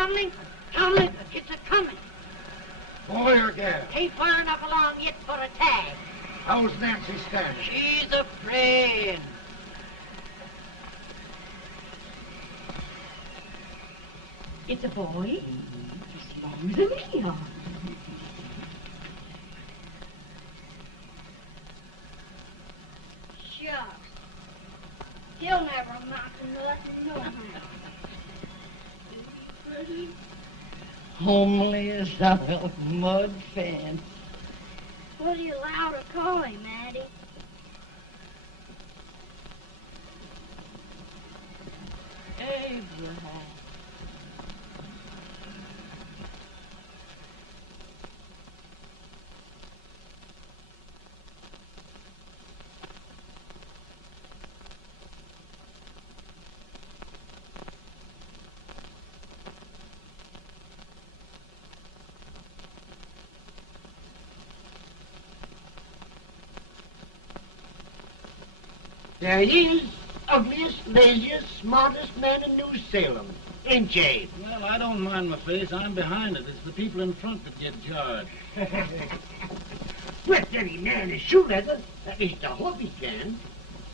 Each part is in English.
coming? Coming. It's a-coming. Boy or gal? Ain't far enough along yet for a tag. How's Nancy standing? She's a praying. It's a boy. As long as a neon. Shucks. He'll never amount to nothing, no. Homely as a mud fence. What do you allow to call him, Addie? Abraham. There he is, ugliest, laziest, smartest man in New Salem. Ain't Jay? Well, I don't mind my face. I'm behind it. It's the people in front that get jarred. Let any man is shoe leather. At least I hope he can.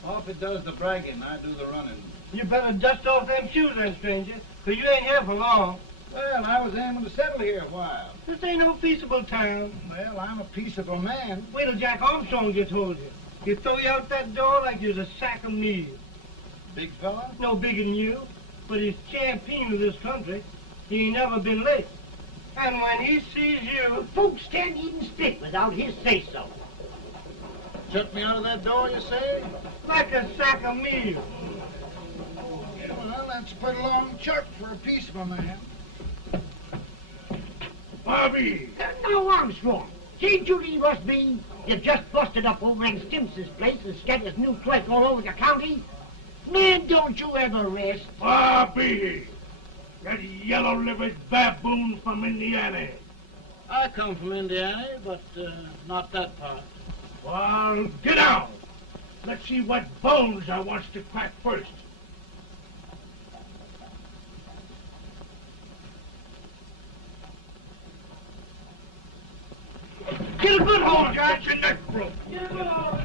Off it does the bragging. I do the running. You better dust off them shoes then, stranger, 'cause you ain't here for long. Well, I was aiming to settle here a while. This ain't no peaceable town. Well, I'm a peaceable man. Wait till Jack Armstrong gets hold of you. He'll throw you out that door like you're a sack of meal. Big fella? No bigger than you, but he's champion of this country. He ain't never been late. And when he sees you... Folks can't even speak without his say-so. Shut me out of that door, you say? like a sack of meal. Well, that's a pretty long chuck for a peaceful man. Bobby! Now, Armstrong, can't you leave us be? You've just busted up over in Stimpson's place and scattered new clerk all over the county. Man, don't you ever rest. Bobby! That yellow-livered baboon from Indiana. I come from Indiana, but not that part. Well, get out. Let's see what bones I wants to crack first. Get a good hold, Jack. Get your neck broke. Get a good hold.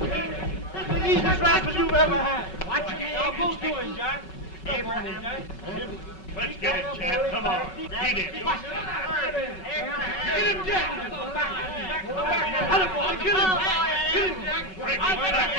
That's the easiest rifle you've ever had. Watch it. Now, go to it, Jack. Abraham, Jack. Let's get it, Chad. Come on. Get it. Get him, Jack. Atta boy, get him. Get him. Break his back.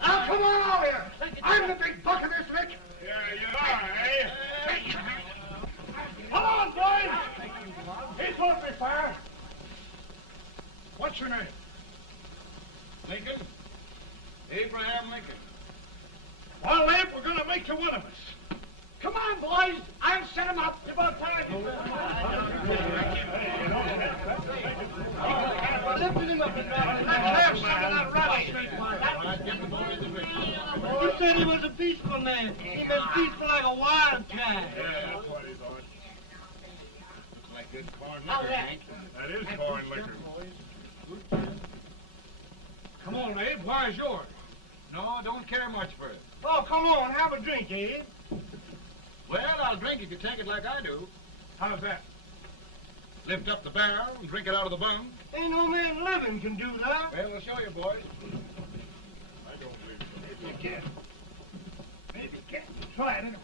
Now, come on over here. I'm the big buck of this lick. Yeah, you are, eh? Come on, boys. He's going to be fire. What's your name? Lincoln? Abraham Lincoln. Well, Abe, we're going to make you one of us. Come on, boys. I'll set him up. It's about time. Lifted him up and down. Let's have some of that rattlesnake. You said he was a peaceful man. He was peaceful like a wildcat. Yeah, that's what he thought. Looks like good corn How's liquor, that? Hank. That is corn liquor. Come on, Abe. Where's yours? No, don't care much for it. Oh, come on. Have a drink, Abe. Well, I'll drink if you take it like I do. How's that? Lift up the barrel and drink it out of the bung. Ain't no man living can do that. Well, I'll show you, boys. I don't believe so. Maybe you can. Maybe you can. Try it anyway.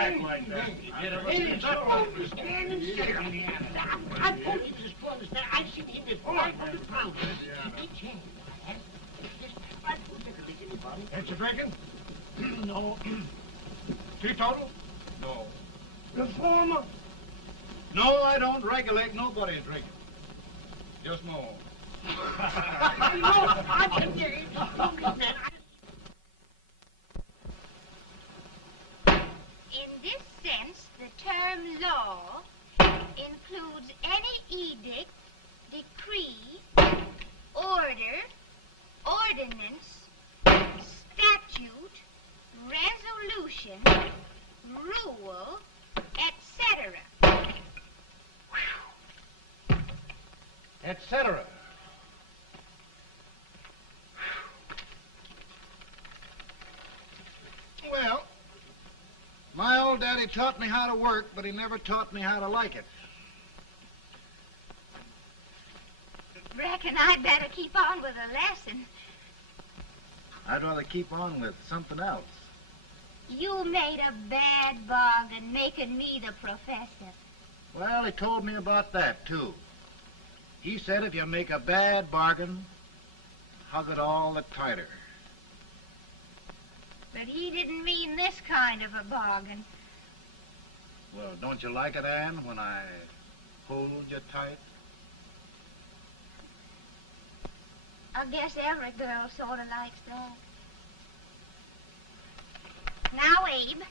Act like that. Hey, stand and sit on the end. I told you this boy was there. I've seen him with 500 pounds. He changed. Just 500 liquor, anybody. Ain't you drinking? No. Teetotal? No. Reformer? No, I don't regulate nobody's drinking. Just my own. No, I can get it. In this sense, the term law includes any edict, decree, order, ordinance, statute, resolution, rule, etc. Etc. Well, my old daddy taught me how to work, but he never taught me how to like it. Reckon I'd better keep on with the lesson. I'd rather keep on with something else. You made a bad bargain making me the professor. Well, he told me about that, too. He said if you make a bad bargain, hug it all the tighter. But he didn't mean this kind of a bargain. Well, don't you like it, Anne, when I hold you tight? I guess every girl sort of likes that. Now, Abe,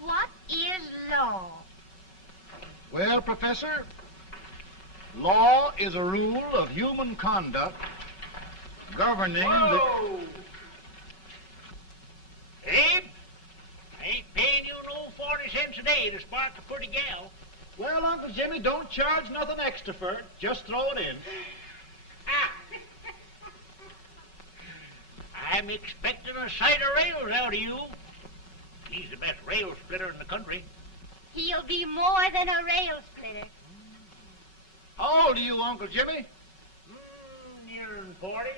what is law? Well, Professor, law is a rule of human conduct governing Whoa! Abe, I ain't paying you no 40 cents a day to spark a pretty gal. Well, Uncle Jimmy, don't charge nothing extra for it. Just throw it in. I'm expecting a sight of rails out of you. He's the best rail splitter in the country. He'll be more than a rail splitter. How old are you, Uncle Jimmy? Nearing 40.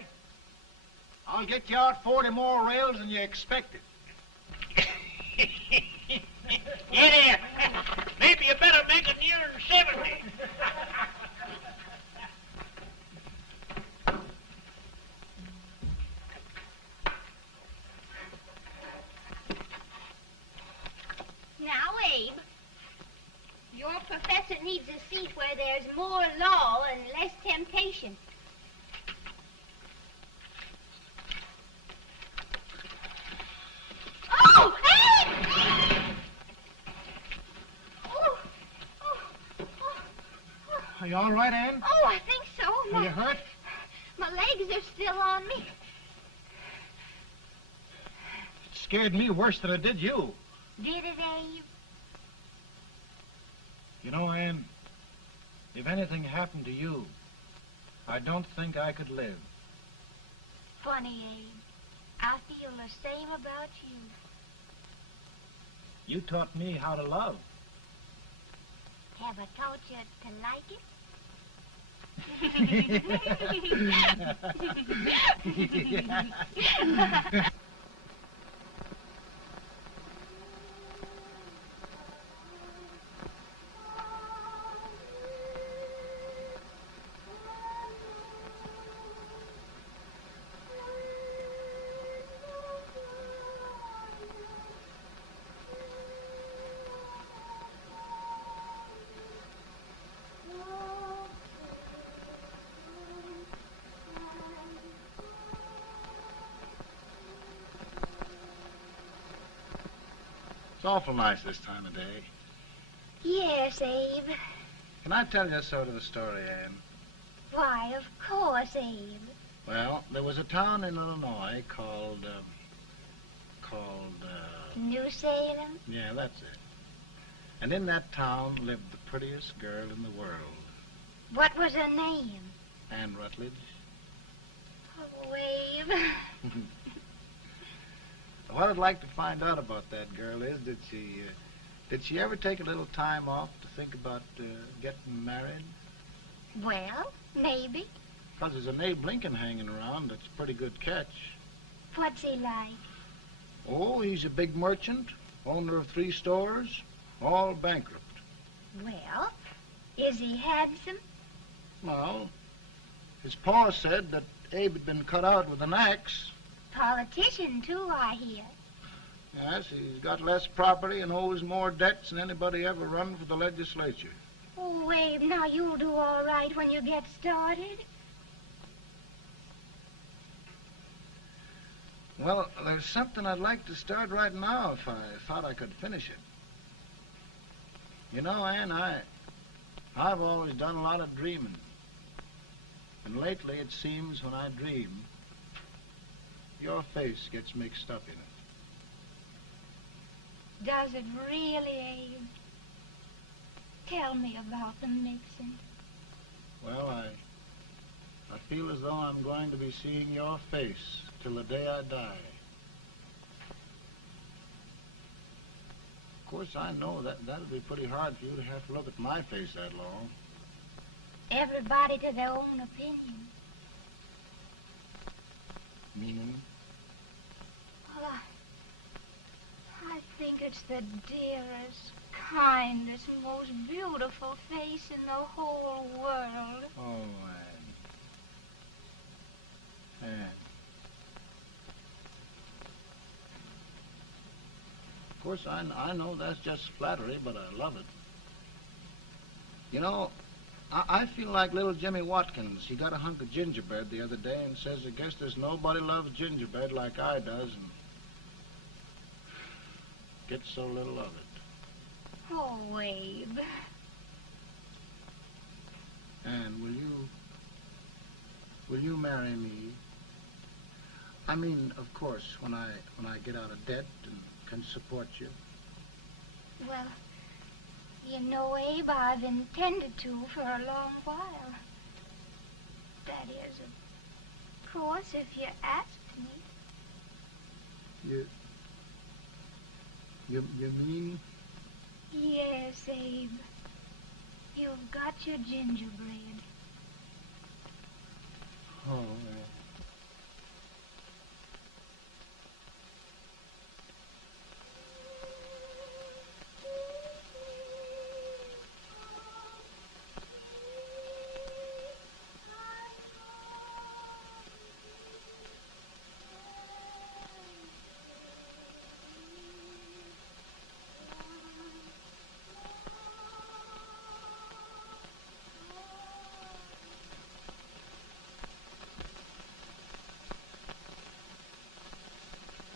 I'll get you out 40 more rails than you expected. Yeah, there. Maybe you better make it nearing 70. Now, Abe, your professor needs a seat where there's more law and less temptation. Oh, Abe! Oh, oh, oh, oh. Are you all right, Anne? Oh, I think so. Are you hurt? My legs are still on me. It scared me worse than it did you. Did it, Abe? You know, Anne, if anything happened to you, I don't think I could live. Funny, Abe. I feel the same about you. You taught me how to love. Have I taught you to like it? It's awful nice this time of day. Yes, Abe. Can I tell you sort of a story, Anne? Why, of course, Abe. Well, there was a town in Illinois called, New Salem? yeah, that's it. And in that town lived the prettiest girl in the world, What was her name? Anne Rutledge. Oh, Abe. What I'd like to find out about that girl is, did she ever take a little time off to think about getting married? Well, maybe. Because there's an Abe Lincoln hanging around that's a pretty good catch. What's he like? Oh, he's a big merchant, owner of 3 stores, all bankrupt. Well, is he handsome? Well, his pa said that Abe had been cut out with an axe. Politician, too, I hear. Yes, he's got less property and owes more debts than anybody ever run for the legislature. Oh, Abe, now you'll do all right when you get started. Well, there's something I'd like to start right now if I thought I could finish it. You know, Ann, I've always done a lot of dreaming. And lately it seems when I dream, your face gets mixed up in it. Does it really, Abe? Tell me about the mixing. Well, I feel as though I'm going to be seeing your face till the day I die. Of course, I know that'd be pretty hard for you to have to look at my face that long. Everybody to their own opinion. Meaning? Well, I think it's the dearest, kindest, most beautiful face in the whole world. Oh, Ann. Ann. Of course, I know that's just flattery, but I love it. You know, I feel like little Jimmy Watkins. He got a hunk of gingerbread the other day and says, I guess there's nobody loves gingerbread like I does, and gets so little of it. Oh, Abe. And will you marry me? I mean, of course, when I get out of debt and can support you. Well, you know, Abe, I've intended to for a long while. That is, of course, if you asked me. You mean? Yes, Abe. You've got your gingerbread. Oh,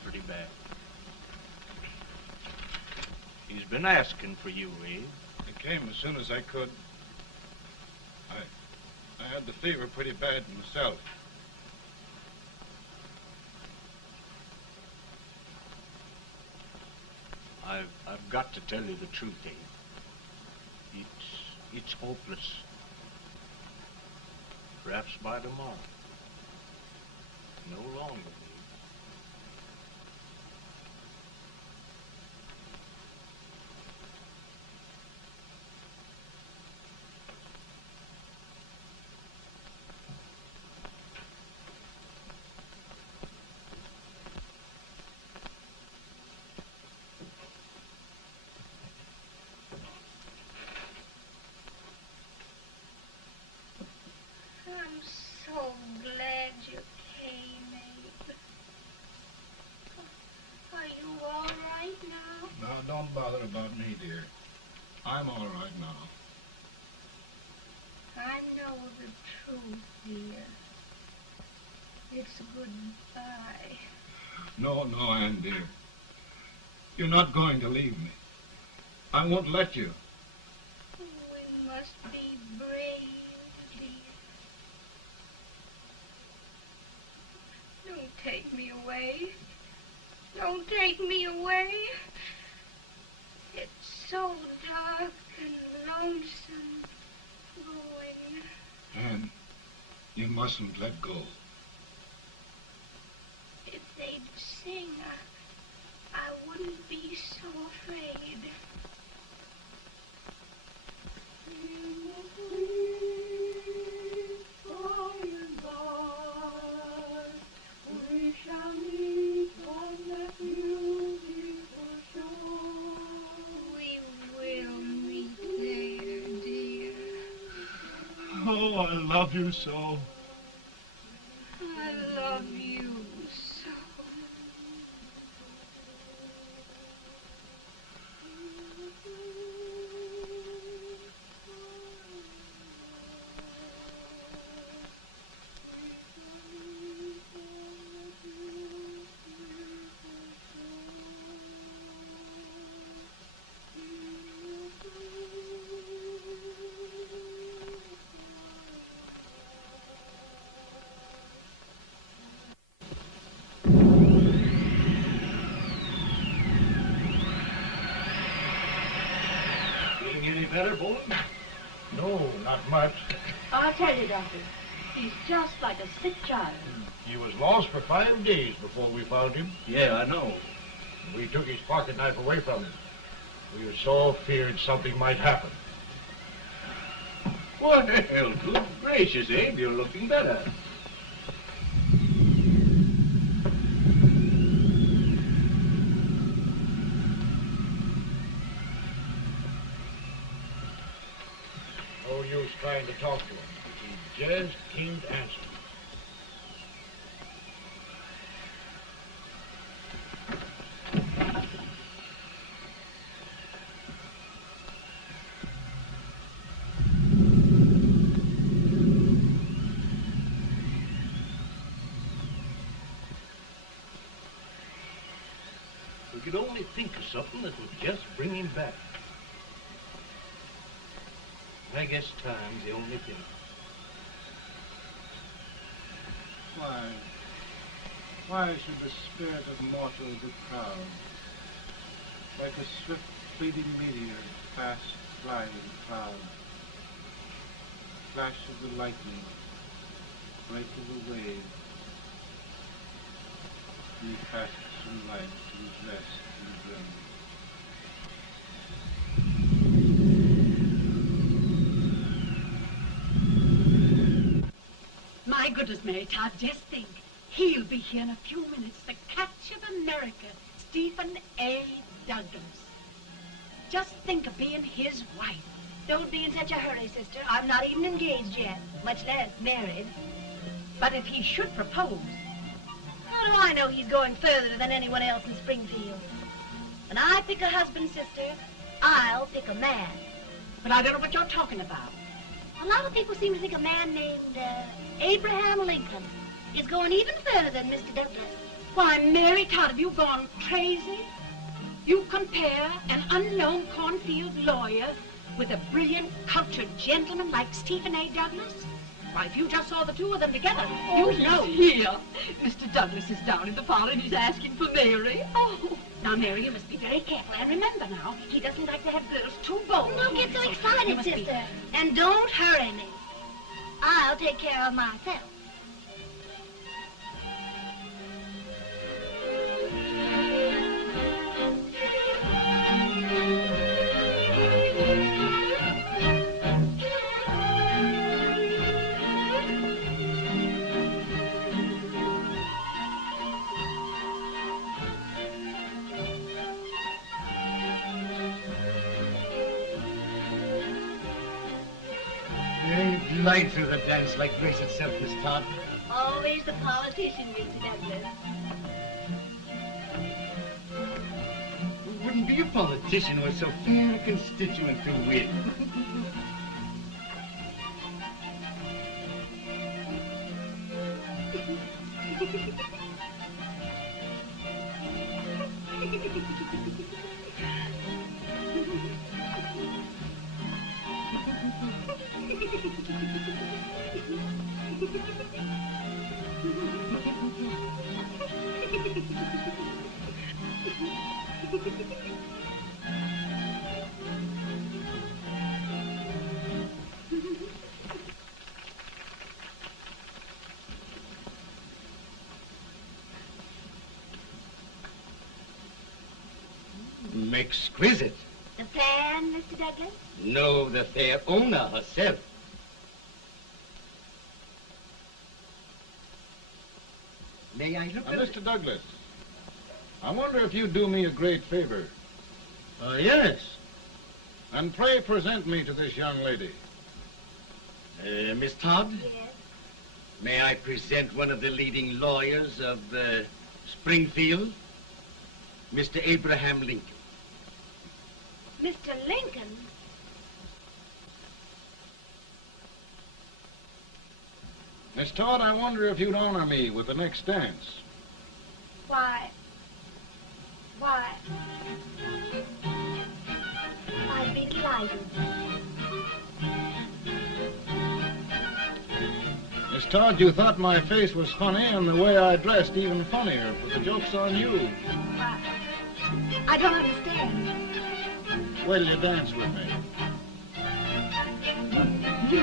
Pretty bad. He's been asking for you, Abe. I came as soon as I could. I had the fever pretty bad myself. I've got to tell you the truth, Abe. It's hopeless. Perhaps by tomorrow. No longer, Abe. I'm so glad you came, Abe. Are you all right now? Now, don't bother about me, dear. I'm all right now. I know the truth, dear. It's goodbye. No, Ann, dear. You're not going to leave me. I won't let you. We must be brave, dear. Don't take me away. Don't take me away. It's so dark and lonesome going. Ann, you mustn't let go. If they'd sing, I wouldn't be so afraid. Oh, I love you so. I love you so. better, Bowman? No, not much. I'll tell you, Doctor. He's just like a sick child. He was lost for 5 days before we found him. Yeah, I know. We took his pocket knife away from him. We were so feared something might happen. Well, good gracious, Abe, you're looking better. No use trying to talk to him. He just can't answer. We could only think of something that would just bring him back. I guess time's the only thing. Why should the spirit of mortal be proud? Like a swift fleeting meteor, fast flying cloud. Flash of the lightning, break of the wave. He passes from life to his rest in the grave. My goodness, Mary Todd, just think. He'll be here in a few minutes. The catch of America, Stephen A. Douglas. Just think of being his wife. Don't be in such a hurry, sister. I'm not even engaged yet, much less married. But if he should propose... How do I know he's going further than anyone else in Springfield? When I pick a husband, sister, I'll pick a man. But I don't know what you're talking about. A lot of people seem to think a man named Abraham Lincoln is going even further than Mr. Douglas. Why, Mary Todd, have you gone crazy? You compare an unknown cornfield lawyer with a brilliant, cultured gentleman like Stephen A. Douglas? Why, if you just saw the two of them together, you'd know. Here. Mr. Douglas is down in the parlor and he's asking for Mary. Oh, now, Mary, you must be very careful. And remember now, he doesn't like to have girls too bold. Don't get so You excited, must be- sister. And don't hurry me. I'll take care of myself. You glide through the dance like grace itself, Miss Todd. Always the politician, Mr. Douglas. We wouldn't be a politician with so fair a constituent to win. Exquisite. The plan, Mr. Douglas? No, the fair owner herself. May I look at it? Mr. Douglas, I wonder if you'd do me a great favor. Yes. And pray present me to this young lady. Miss Todd? Yes. May I present one of the leading lawyers of Springfield, Mr. Abraham Lincoln. Mr. Lincoln? Miss Todd, I wonder if you'd honor me with the next dance. Why, I'd be delighted. Miss Todd, you thought my face was funny and the way I dressed even funnier, but the joke's on you. I don't understand. Wait till you dance with me. Did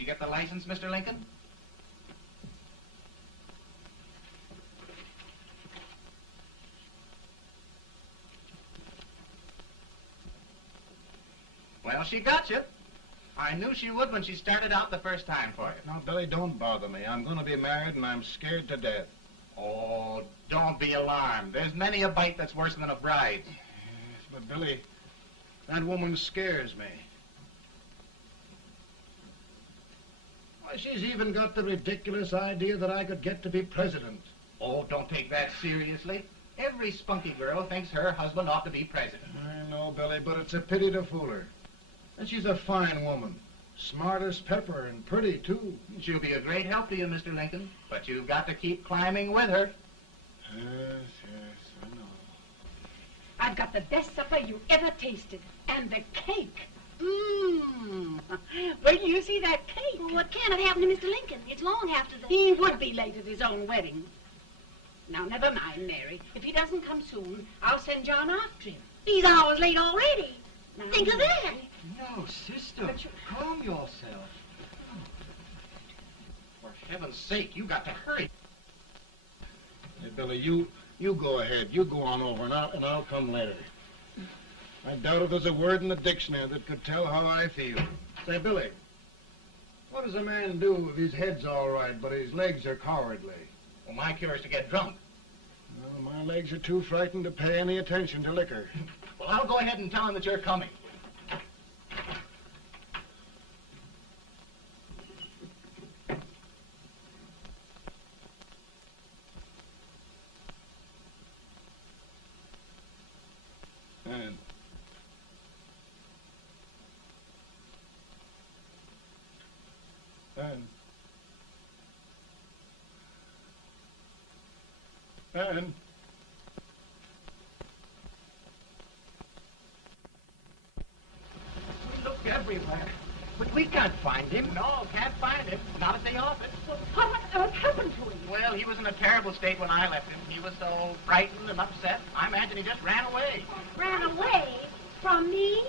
you get the license, Mr. Lincoln? Well, she got you. I knew she would when she started out the first time for you. Now, Billy, don't bother me. I'm going to be married, and I'm scared to death. Oh, don't be alarmed. There's many a bite that's worse than a bride. Yes, but, Billy, that woman scares me. Why, she's even got the ridiculous idea that I could get to be president. Oh, don't take that seriously. Every spunky girl thinks her husband ought to be president. I know, Billy, but it's a pity to fool her. And she's a fine woman. Smart as pepper and pretty, too. She'll be a great help to you, Mr. Lincoln. But you've got to keep climbing with her. Yes, I know. I've got the best supper you ever tasted. And the cake. Mmm. Wait till you see that cake. Well, what can have happened to Mr. Lincoln? It's long after the... He would be late at his own wedding. Now, never mind, Mary. If he doesn't come soon, I'll send John after him. He's hours late already. Now, Think of that. No, sister. Calm yourself. For heaven's sake, you got to hurry. Hey, Billy, you go ahead. You go on over, and I'll come later. I doubt if there's a word in the dictionary that could tell how I feel. Say, Billy, what does a man do if his head's all right, but his legs are cowardly? Well, my cure is to get drunk. Well, my legs are too frightened to pay any attention to liquor. Well, I'll go ahead and tell him that you're coming. And we looked everywhere, but we can't find him. No, can't find him. Not at the office. Well, what happened to him? Well, he was in a terrible state when I left him. He was so frightened and upset. I imagine he just ran away. Ran away from me?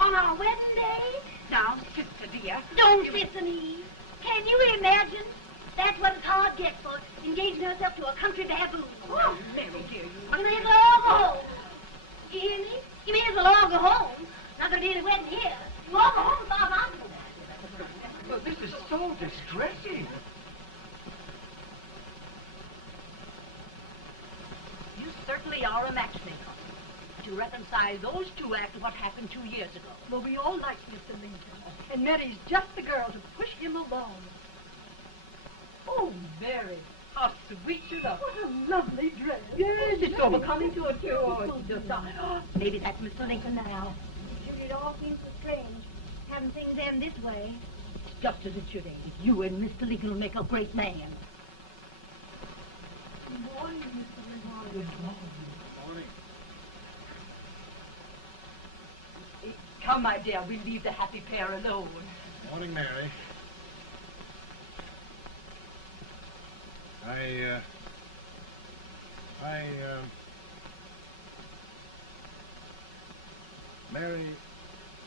On our wedding day? Now, sister dear. Don't sister me. Can you imagine? That's what it's hard gets for engaging herself to a country baboon. Oh, Mary, dear, you... You may as well all go home. You hear me? You may as well all go home. Not gonna be any wedding here. You all go home as far as I'm concerned. Well, this is so distressing. You certainly are a matchmaker. To reconcile those two after what happened 2 years ago. Well, we all like Mr. Lincoln. And Mary's just the girl to push him along. Oh, Mary, how sweet you look. What a lovely dress. Yes, it's overcoming to it, too. Oh, just, maybe that's Mr. Lincoln now. Sure, it all seems so strange. Having things end this way. It's just as it should end. You and Mr. Lincoln will make a great man. Good morning, Mr. Lincoln. Good morning. Morning. Come, my dear, we'll leave the happy pair alone. Morning, Mary. Mary,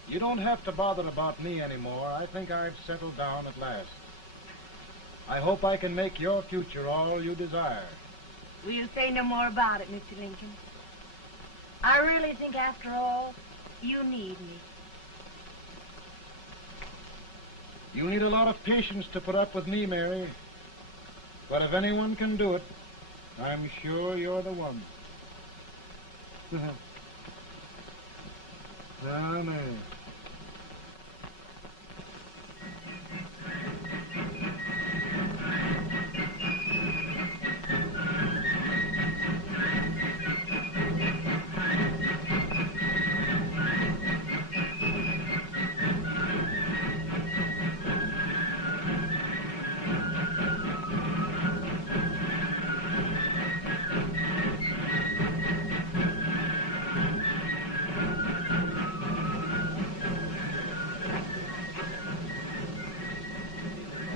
you don't have to bother about me anymore. I think I've settled down at last. I hope I can make your future all you desire. We'll say no more about it, Mr. Lincoln. I really think, after all, you need me. You need a lot of patience to put up with me, Mary. But if anyone can do it, I'm sure you're the one. Now, Mary.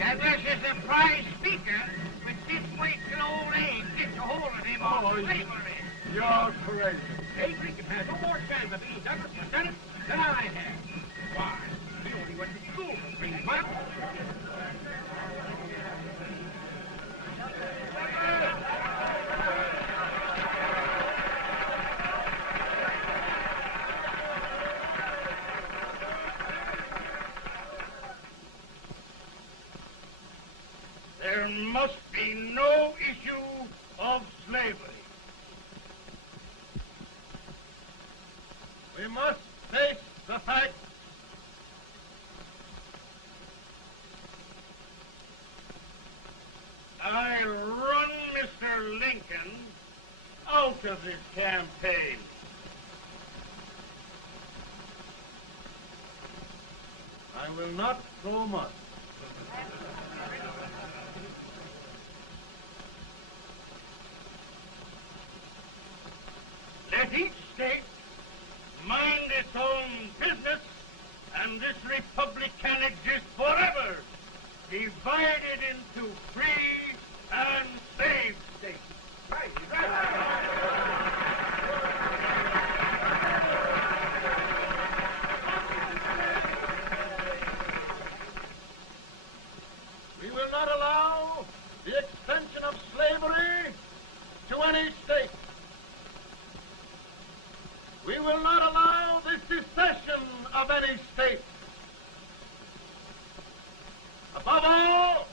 Douglas is a prize speaker, but just wait till old Abe gets a hold of him on slavery. You're crazy. Abe Lincoln has no more chance of being Douglas Lieutenant than I have. Why, he only went to school for 3 months. There must be no issue of slavery. We must face the fact I run Mr. Lincoln out of this campaign. I will not throw much. Let each state mind its own business, and this republic can exist forever, divided into free and slave states. Right. We will not allow the extension of slavery to any state. We will not allow the secession of any state. Above all,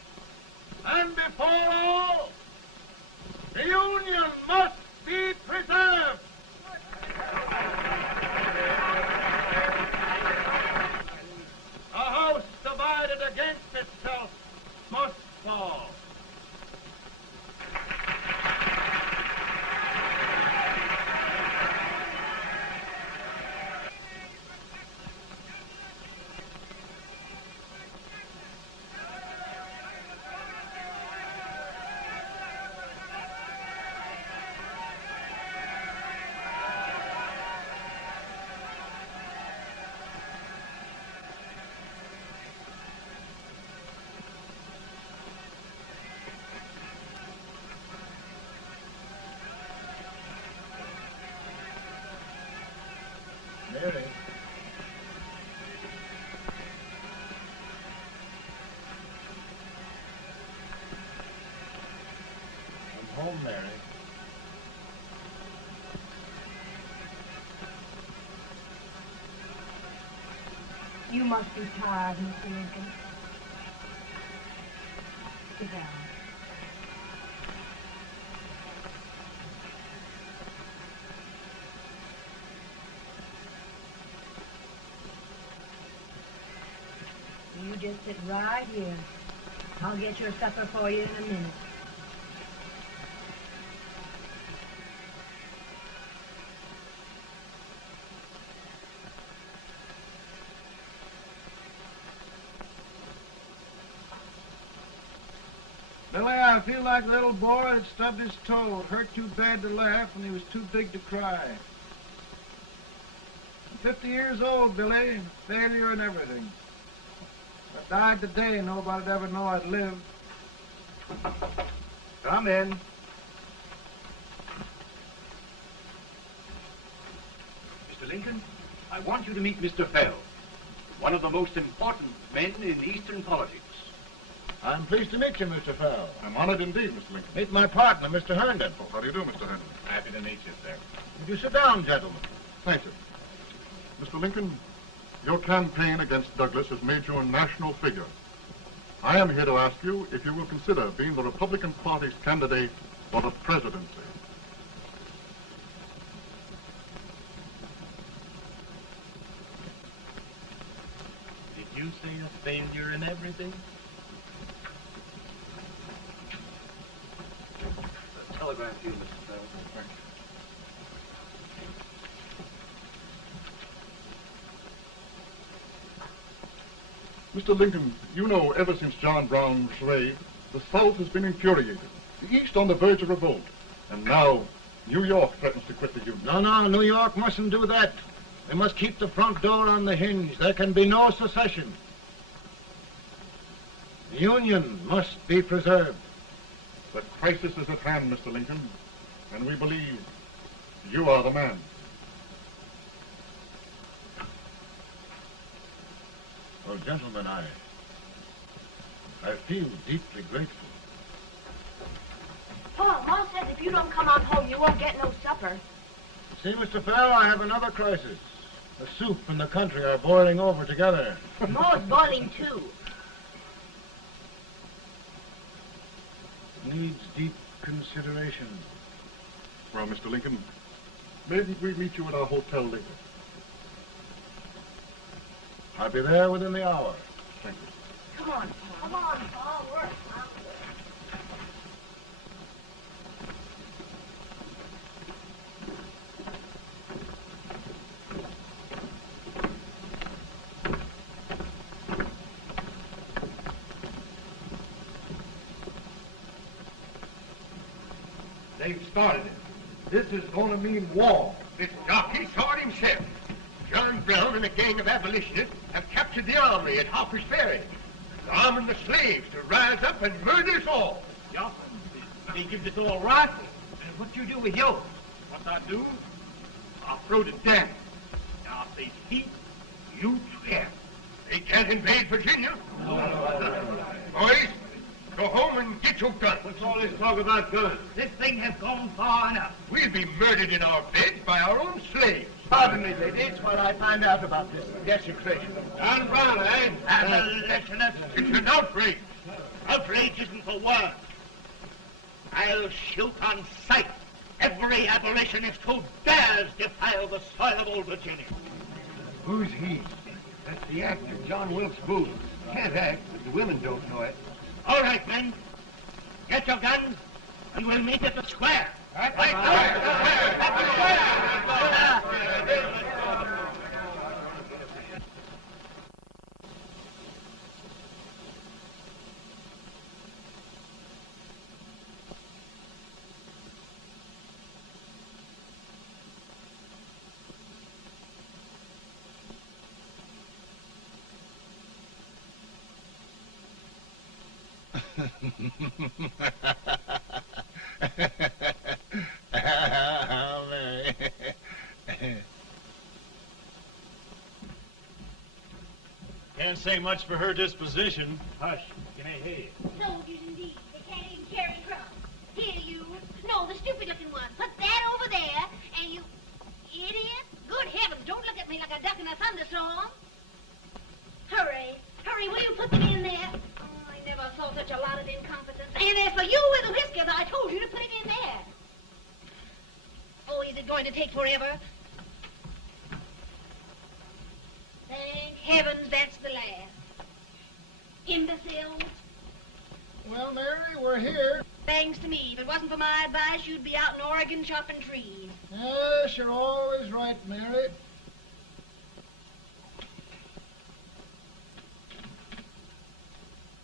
and before all, the Union must be preserved. A house divided against itself must fall. Mary. I'm home, Mary. You must be tired, Mr. Lincoln. Sit down. You just sit right here. I'll get your supper for you in a minute. Billy, I feel like a little boy that stubbed his toe. It hurt too bad to laugh and he was too big to cry. I'm 50 years old, Billy, failure and everything. If I died today, nobody'd ever know I'd lived. Come in. Mr. Lincoln, I want you to meet Mr. Fell, one of the most important men in Eastern politics. I'm pleased to meet you, Mr. Fell. I'm honored indeed, Mr. Lincoln. Meet my partner, Mr. Herndon. How do you do, Mr. Herndon? Happy to meet you, sir. Would you sit down, gentlemen? Thank you. Mr. Lincoln, your campaign against Douglas has made you a national figure. I am here to ask you if you will consider being the Republican Party's candidate for the presidency. Did you say a failure in everything? A telegram to you, Mr. Fell. Thank you. Mr. Lincoln, you know ever since John Brown was slaved, the South has been infuriated, the East on the verge of revolt, and now New York threatens to quit the Union. No, New York mustn't do that. They must keep the front door on the hinge. There can be no secession. The Union must be preserved. The crisis is at hand, Mr. Lincoln, and we believe you are the man. Well, gentlemen, I feel deeply grateful. Paul, Ma says if you don't come on home, you won't get no supper. See, Mr. Farrell, I have another crisis. The soup and the country are boiling over together. Ma's boiling too. Needs deep consideration. Well, Mr. Lincoln, maybe we meet you at our hotel later. I'll be there within the hour. Thank you. Come on, Paul. Come on, Paul. Work. They've started it. This is going to mean war. This jockey saw it himself. John Brown and a gang of abolitionists have captured the armory at Harper's Ferry. They're arming the slaves to rise up and murder us all. Yeah, they give us all rifles. And what you do with yours? What I do? I'll throw it down. Now, if they speak, you swear. They can't invade Virginia. Boys, go home and get your guns. What's all this talk about guns? This thing has gone far enough. We'll be murdered in our beds by our own slaves. Pardon me, ladies, while I find out about this desecration. John Brown, eh? Abolitionists. It's an outrage. Outrage isn't the word. I'll shoot on sight every abolitionist who dares defile the soil of old Virginia. Who's he? That's the actor, John Wilkes Booth. Can't act, but the women don't know it. All right, men. Get your guns, and we'll meet at the square. At the Can't say much for her disposition. Hush, can I hear you? Soldiers indeed. They can't even carry crumbs. Here, you. No, the stupid-looking one. Put that over there, and you... Idiot. Good heavens, don't look at me like a duck in a thunderstorm. Hurry. Hurry, will you put them in there? Oh, I never saw such a lot of incompetence. And as for you with the whiskers, I told you to put it in there. Oh, is it going to take forever? Thank heavens that's the last. Imbeciles. Well, Mary, we're here. Thanks to me. If it wasn't for my advice, you'd be out in Oregon chopping trees. Yes, you're always right, Mary.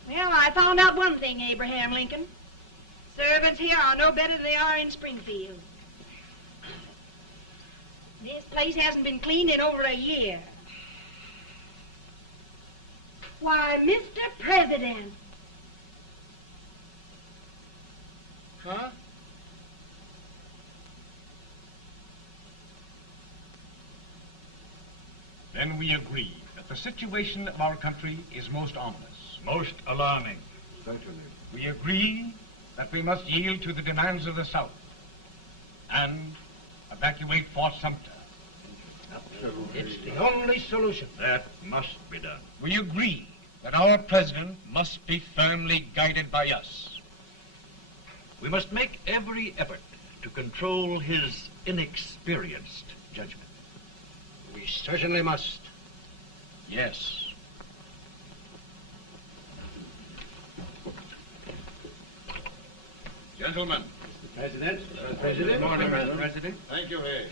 Well, I found out one thing, Abraham Lincoln. Servants here are no better than they are in Springfield. This place hasn't been cleaned in over a year. Why, Mr. President. Huh? Then we agree that the situation of our country is most ominous. Most alarming. Certainly. We agree that we must yield to the demands of the South and evacuate Fort Sumter. It's the only solution. That must be done. We agree that our president must be firmly guided by us. We must make every effort to control his inexperienced judgment. We certainly must. Yes. Gentlemen. Mr. President. President. Good morning, Mr. President. Thank you, Hay.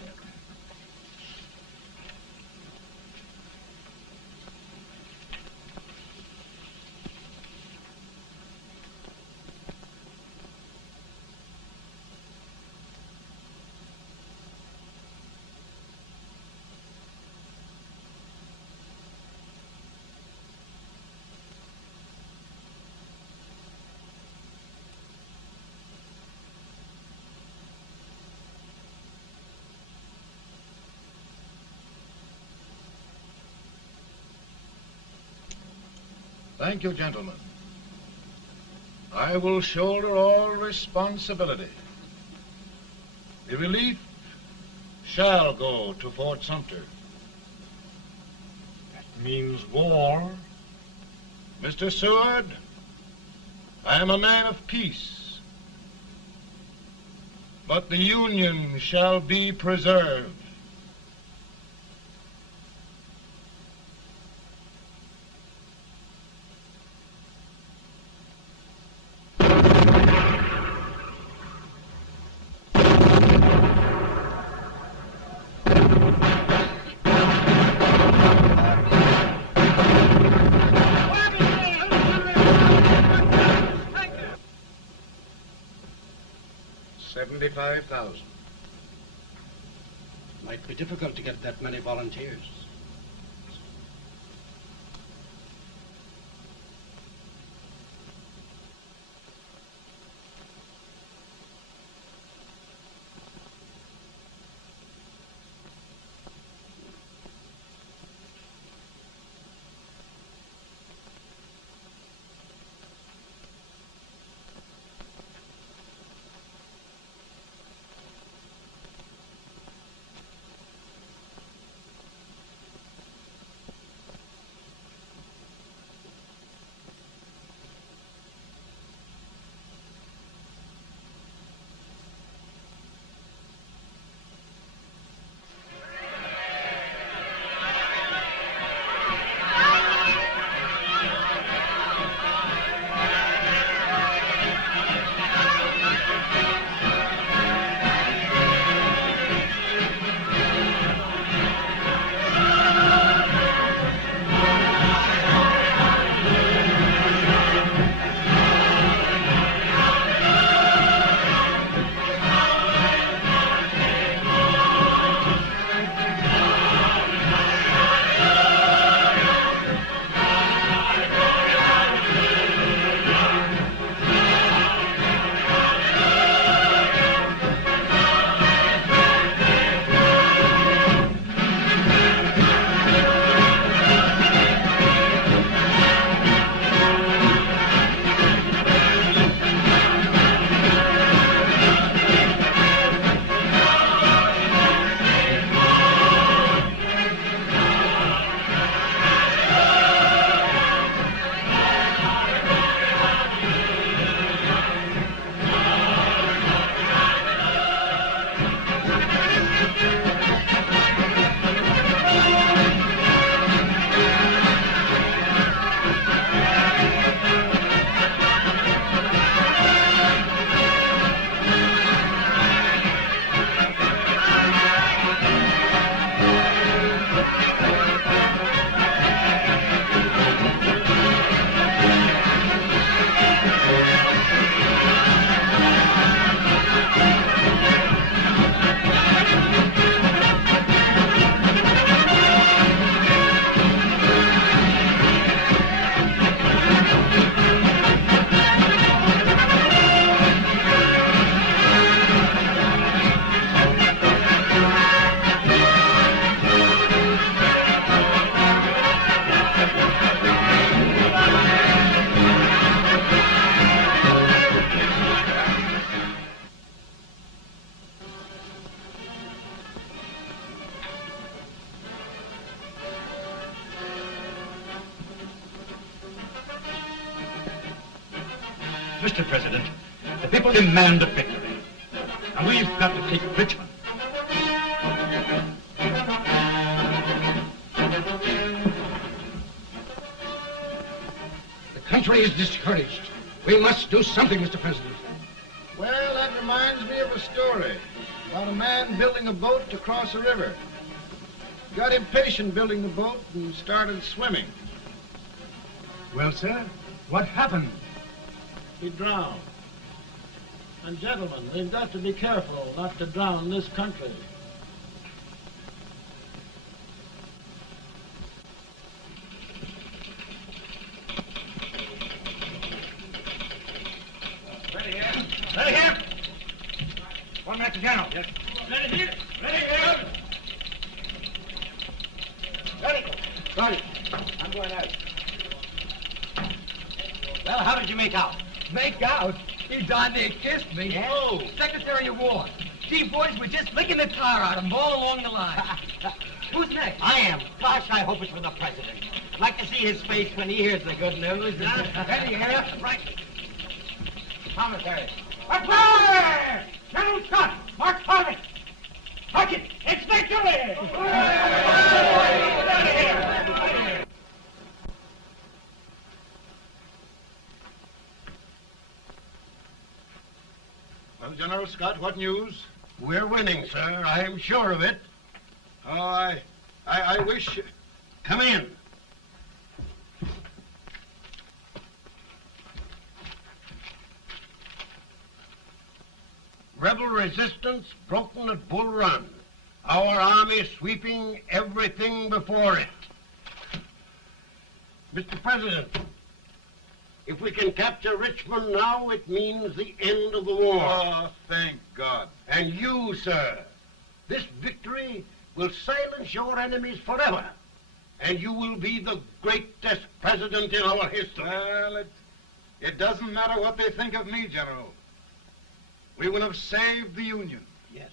Thank you, gentlemen. I will shoulder all responsibility. The relief shall go to Fort Sumter. That means war. Mr. Seward, I am a man of peace, but the Union shall be preserved. $75,000. Might be difficult to get that many volunteers. Mr. President, the people demand a victory, and we've got to take Richmond. The country is discouraged. We must do something, Mr. President. Well, that reminds me of a story about a man building a boat to cross a river. He got impatient building the boat and started swimming. Well, sir, what happened? He drowned. And gentlemen, we've got to be careful not to drown this country. Ready here. Ready here. 1 minute to general. Yes. Ready here. Ready here. Ready. Ready. I'm going out. Well, how did you make out? Make out? He darn near kissed me. Yeah? Oh, Secretary of War. Gee, boys, we're just licking the tar out of him all along the line. Who's next? I am. Gosh, I hope it's for the president. I'd like to see his face when he hears the good news. Ready here? Right. Commissary. Fire! General Scott! Mark Harvey! Mark it! It's victory! Well, General Scott, what news? We're winning, sir. I'm sure of it. Oh, I wish... Come in. Rebel resistance broken at Bull Run. Our army sweeping everything before it. Mr. President, if we can capture Richmond now, it means the end of the war. Oh, thank God. And you, sir, this victory will silence your enemies forever. And you will be the greatest president in our history. Well, it doesn't matter what they think of me, General. We will have saved the Union. Yes.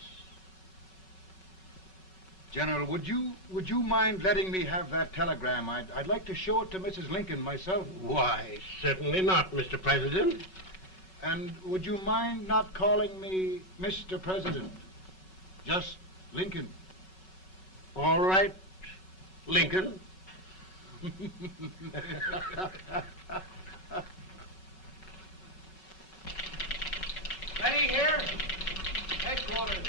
General, would you mind letting me have that telegram? I'd like to show it to Mrs. Lincoln myself. Why, certainly not, Mr. President. And would you mind not calling me Mr. President? Just Lincoln. All right, Lincoln. Ready here? Headquarters.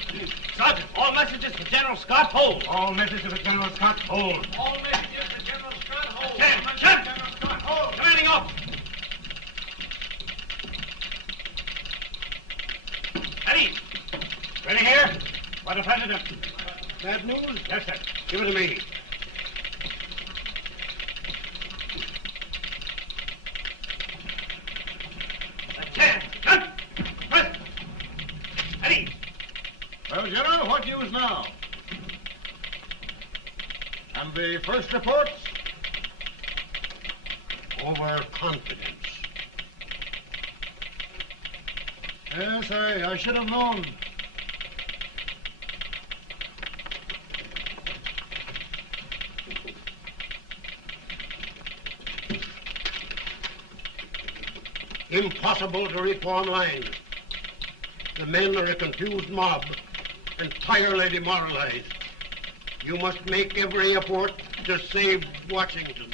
Sergeant, all messages for General Scott, hold. All messages for General Scott, hold. All messages for General Scott, hold. Shut! General Scott, hold. Commanding officer. Ready? Ready here? For the President. Bad news? Yes, sir. Give it to me. Well, General, what news now? And the first reports? Overconfidence. Yes, I should have known. Impossible to reform lines. The men are a confused mob, entirely demoralized. You must make every effort to save Washington.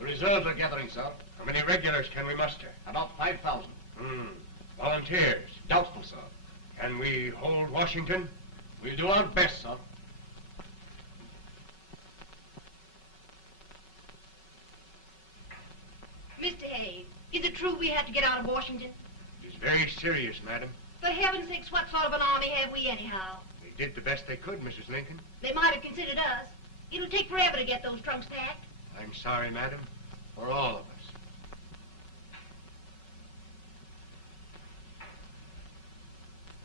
Reserves are gathering, sir. How many regulars can we muster? About 5,000. Volunteers? Doubtful, sir. Can we hold Washington? We'll do our best, sir. Mr. Hayes, is it true we have to get out of Washington? It is very serious, madam. For heaven's sakes, what sort of an army have we anyhow? They did the best they could, Mrs. Lincoln. They might have considered us. It'll take forever to get those trunks packed. I'm sorry, madam, for all of us.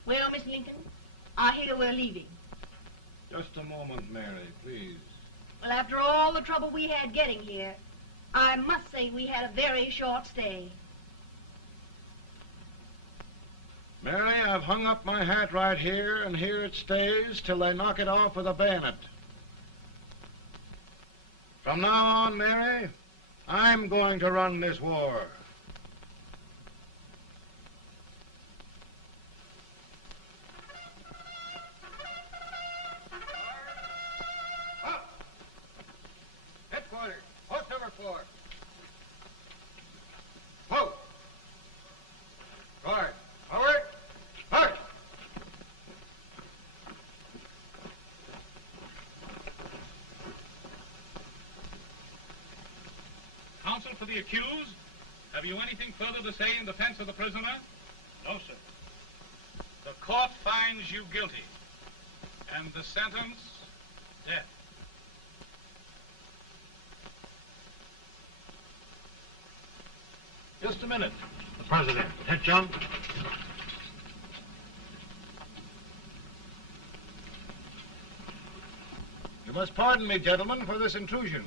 Well, Miss Lincoln, I hear we're leaving. Just a moment, Mary, please. Well, after all the trouble we had getting here, I must say we had a very short stay. Mary, I've hung up my hat right here, and here it stays till they knock it off with a bayonet. From now on, Mary, I'm going to run this war. Headquarters, post number 4. Whoa! Guard, forward, march! Counsel for the accused, have you anything further to say in defense of the prisoner? No, sir. The court finds you guilty, and the sentence, death. Just a minute. The President. Head, John. You must pardon me, gentlemen, for this intrusion.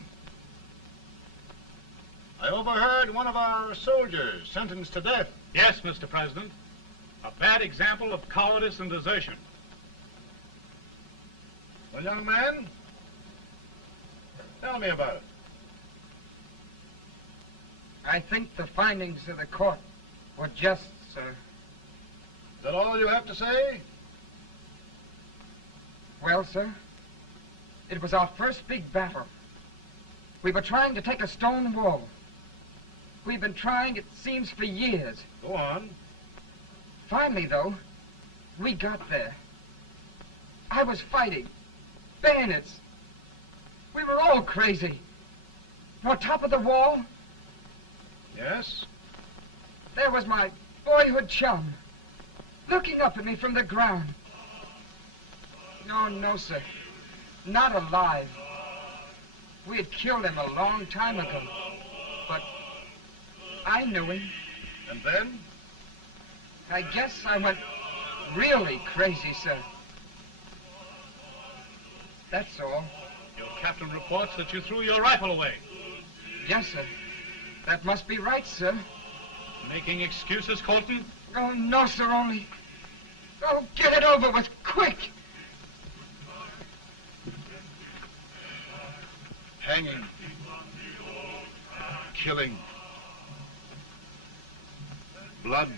I overheard one of our soldiers sentenced to death. Yes, Mr. President. A bad example of cowardice and desertion. Well, young man, tell me about it. I think the findings of the court were just, sir. Is that all you have to say? Well, sir, it was our first big battle. We were trying to take a stone wall. We've been trying, it seems, for years. Go on. Finally, though, we got there. I was fighting. Bayonets. We were all crazy. On top of the wall, Yes? there was my boyhood chum, looking up at me from the ground. No, sir. Not alive. We had killed him a long time ago. But I knew him. And then? I guess I went really crazy, sir. That's all. Your captain reports that you threw your rifle away. Yes, sir. That must be right, sir. Making excuses, Colton? Oh, no, sir, only... Oh, get it over with, quick! Hanging. Killing. Blood.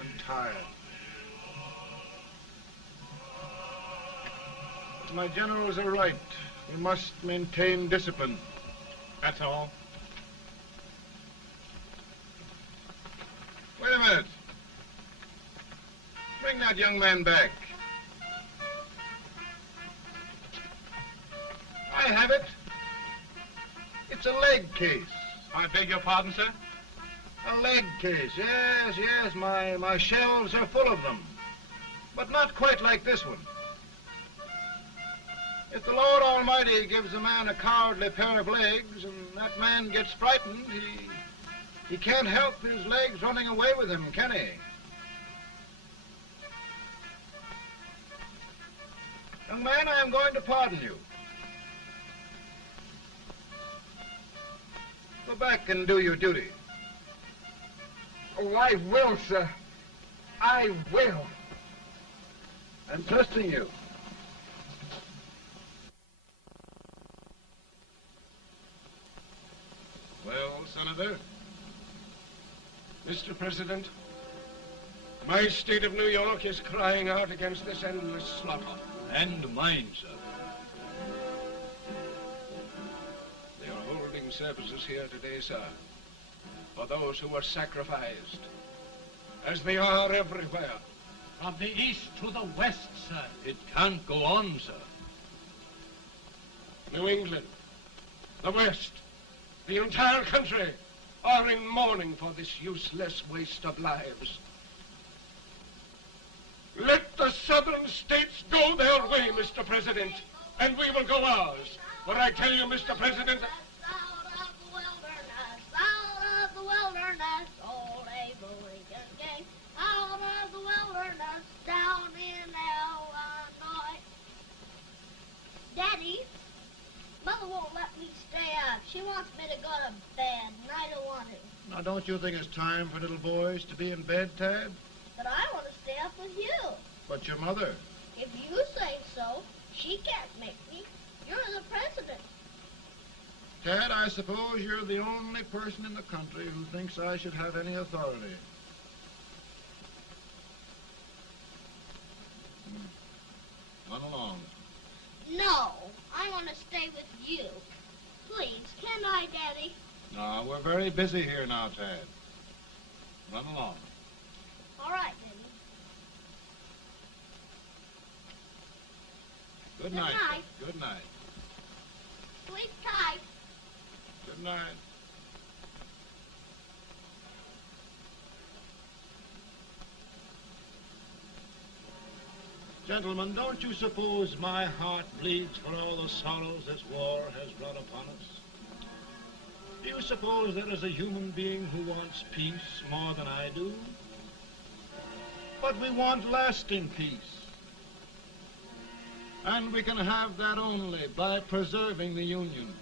I'm tired. My generals are right. We must maintain discipline. That's all. Wait a minute. Bring that young man back. I have it. It's a leg case. I beg your pardon, sir? A leg case, yes. My shelves are full of them. But not quite like this one. If the Lord Almighty gives a man a cowardly pair of legs and that man gets frightened, he can't help his legs running away with him, can he? Young man, I am going to pardon you. Go back and do your duty. Oh, I will, sir. I will. I'm trusting you. Well, Senator? Mr. President, my state of New York is crying out against this endless slaughter. And mine, sir. They are holding services here today, sir, for those who were sacrificed, as they are everywhere. From the east to the west, sir. It can't go on, sir. New England, the West, the entire country are in mourning for this useless waste of lives. Let the southern states go their way, Mr. President, and we will go ours. What I tell you, Mr. President? Out of the wilderness, old Abe Lincoln came. Out of the wilderness, down in Illinois. Daddy, Mother won't let me stay up. She wants me to go to bed, and I don't want to. Now, don't you think it's time for little boys to be in bed, Tad? But I want to stay up with you. But your mother? If you say so, she can't make me. You're the president. Tad, I suppose you're the only person in the country who thinks I should have any authority. Run along. No, I want to stay with you. Please, can I, Daddy? No, we're very busy here now, Tad. Run along. All right, Daddy. Good Good night. night. Good night. Sleep tight. Good night. Gentlemen, don't you suppose my heart bleeds for all the sorrows this war has brought upon us? Do you suppose there is a human being who wants peace more than I do? But we want lasting peace. And we can have that only by preserving the Union.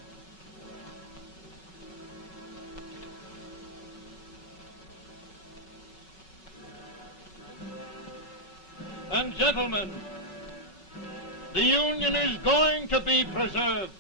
And gentlemen, the Union is going to be preserved.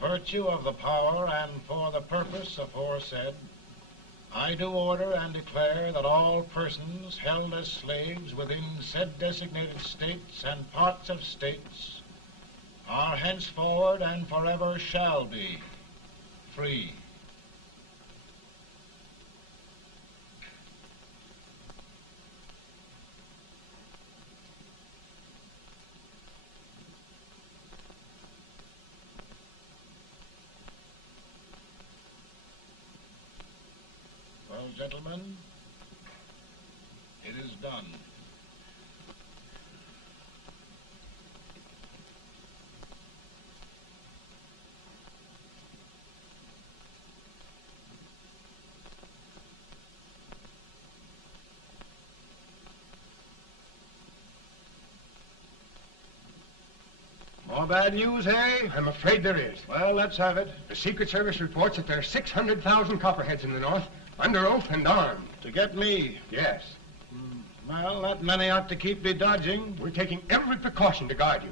Virtue of the power and for the purpose aforesaid, I do order and declare that all persons held as slaves within said designated states and parts of states are henceforward and forever shall be free. Well, gentlemen, it is done. More bad news, hey? I'm afraid there is. Well, let's have it. The Secret Service reports that there are 600,000 copperheads in the North, under oath and armed. To get me? Yes. Well, that many ought to keep me dodging. We're taking every precaution to guard you.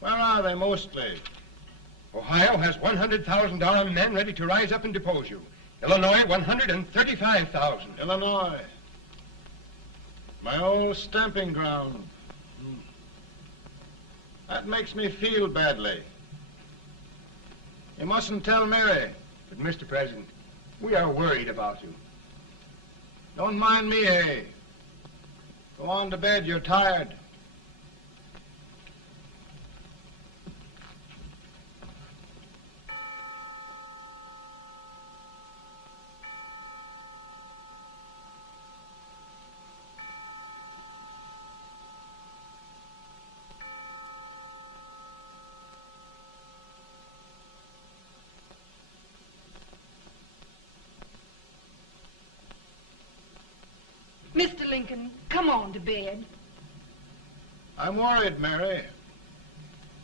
Where are they mostly? Ohio has 100,000 armed men ready to rise up and depose you. Illinois, 135,000. Illinois. My old stamping ground. That makes me feel badly. You mustn't tell Mary. But, Mr. President, we are worried about you. Don't mind me, eh? Go on to bed, you're tired. Mr. Lincoln, come on to bed. I'm worried, Mary.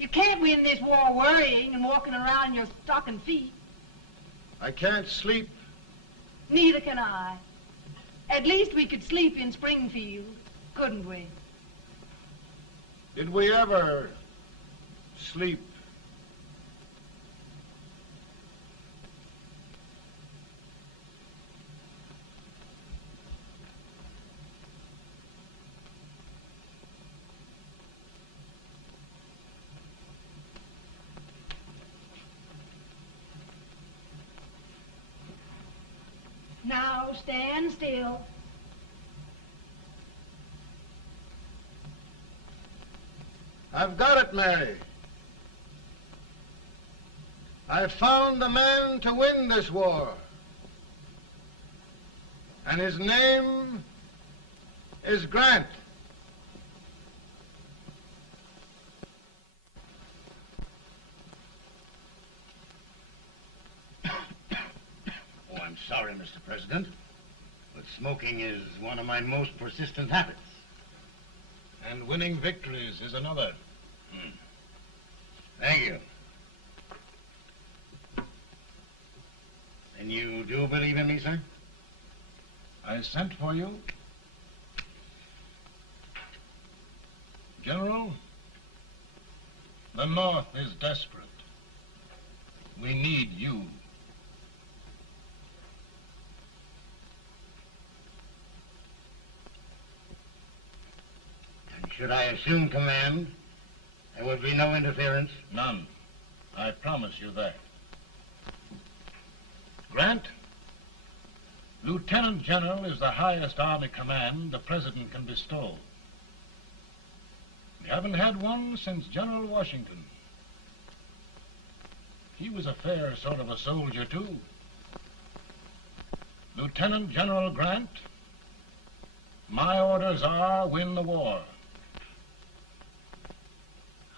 You can't win this war worrying and walking around in your stocking feet. I can't sleep. Neither can I. At least we could sleep in Springfield, couldn't we? Did we ever sleep? Now stand still. I've got it, Mary. I've found the man to win this war. And his name is Grant. Oh, I'm sorry, Mr. President, but smoking is one of my most persistent habits. And winning victories is another. Thank you. And you do believe in me, sir? I sent for you. General, the North is desperate. We need you. And should I assume command, there would be no interference? None. I promise you that. Grant, Lieutenant General is the highest army command the President can bestow. We haven't had one since General Washington. He was a fair sort of a soldier, too. Lieutenant General Grant, my orders are win the war.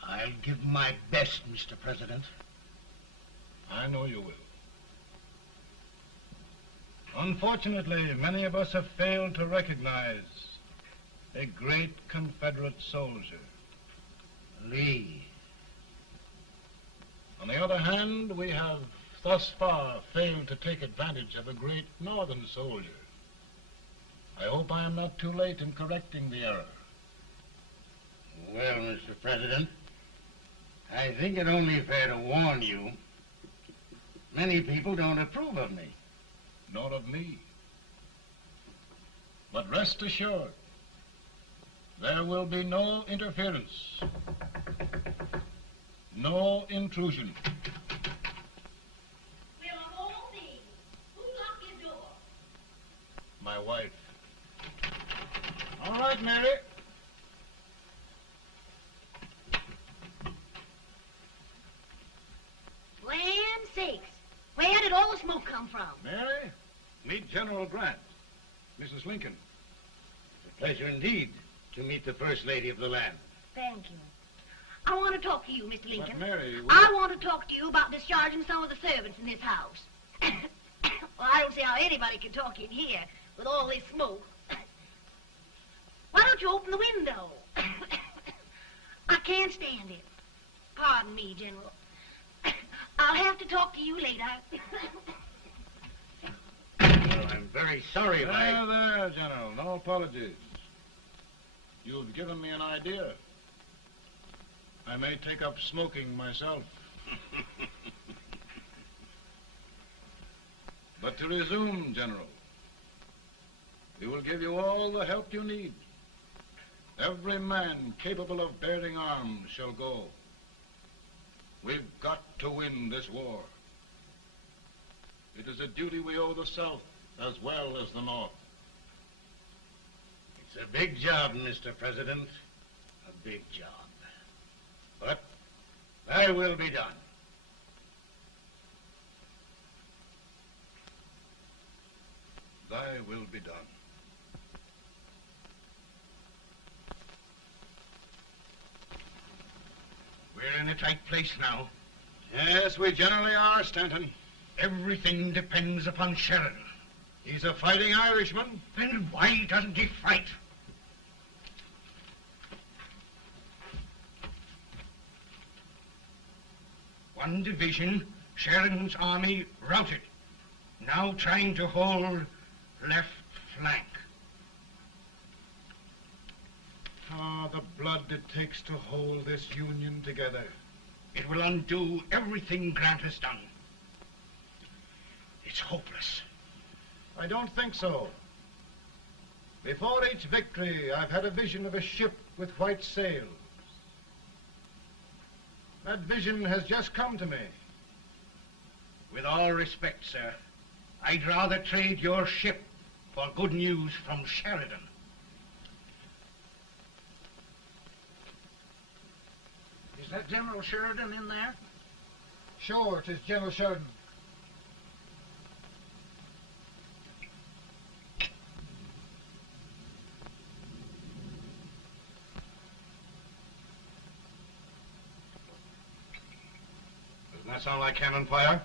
I'll give my best, Mr. President. I know you will. Unfortunately, many of us have failed to recognize a great Confederate soldier, Lee. On the other hand, we have thus far failed to take advantage of a great Northern soldier. I hope I am not too late in correcting the error. Well, Mr. President, I think it only fair to warn you. Many people don't approve of me. Nor of me. But rest assured, there will be no interference, no intrusion. Well, of all things, who locked your door? My wife. All right, Mary. Land sakes, where did all the smoke come from? Mary, meet General Grant, Mrs. Lincoln. It's a pleasure indeed to meet the First Lady of the land. Thank you. I want to talk to you, Mr. Lincoln. But Mary, I want to talk to you about discharging some of the servants in this house. Well, I don't see how anybody can talk in here with all this smoke. Why don't you open the window? I can't stand it. Pardon me, General. I'll have to talk to you later. Well, I'm very sorry if I... There, General. No apologies. You've given me an idea. I may take up smoking myself. But to resume, General, we will give you all the help you need. Every man capable of bearing arms shall go. We've got to win this war. It is a duty we owe the South as well as the North. It's a big job, Mr. President. A big job. But thy will be done. Thy will be done. We're in a tight place now. Yes, we generally are, Stanton. Everything depends upon Sheridan. He's a fighting Irishman. Then why doesn't he fight? One division, Sheridan's army, routed. Now trying to hold left flank. Ah, the blood it takes to hold this Union together. It will undo everything Grant has done. It's hopeless. I don't think so. Before each victory, I've had a vision of a ship with white sails. That vision has just come to me. With all respect, sir, I'd rather trade your ship for good news from Sheridan. Is that General Sheridan in there? Sure, it is General Sheridan. Doesn't that sound like cannon fire?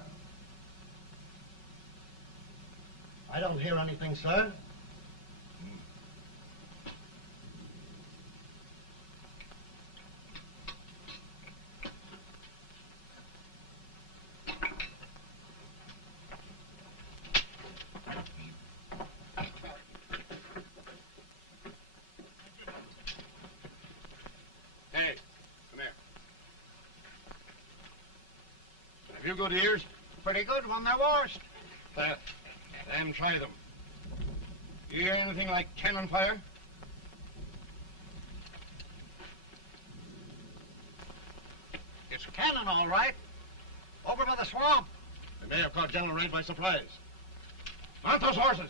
I don't hear anything, sir. Hey, come here. Have you good ears? Pretty good when they're washed. Then try them. You hear anything like cannon fire? It's cannon, all right. Over by the swamp. They may have caught General Reid by surprise. Mount those horses!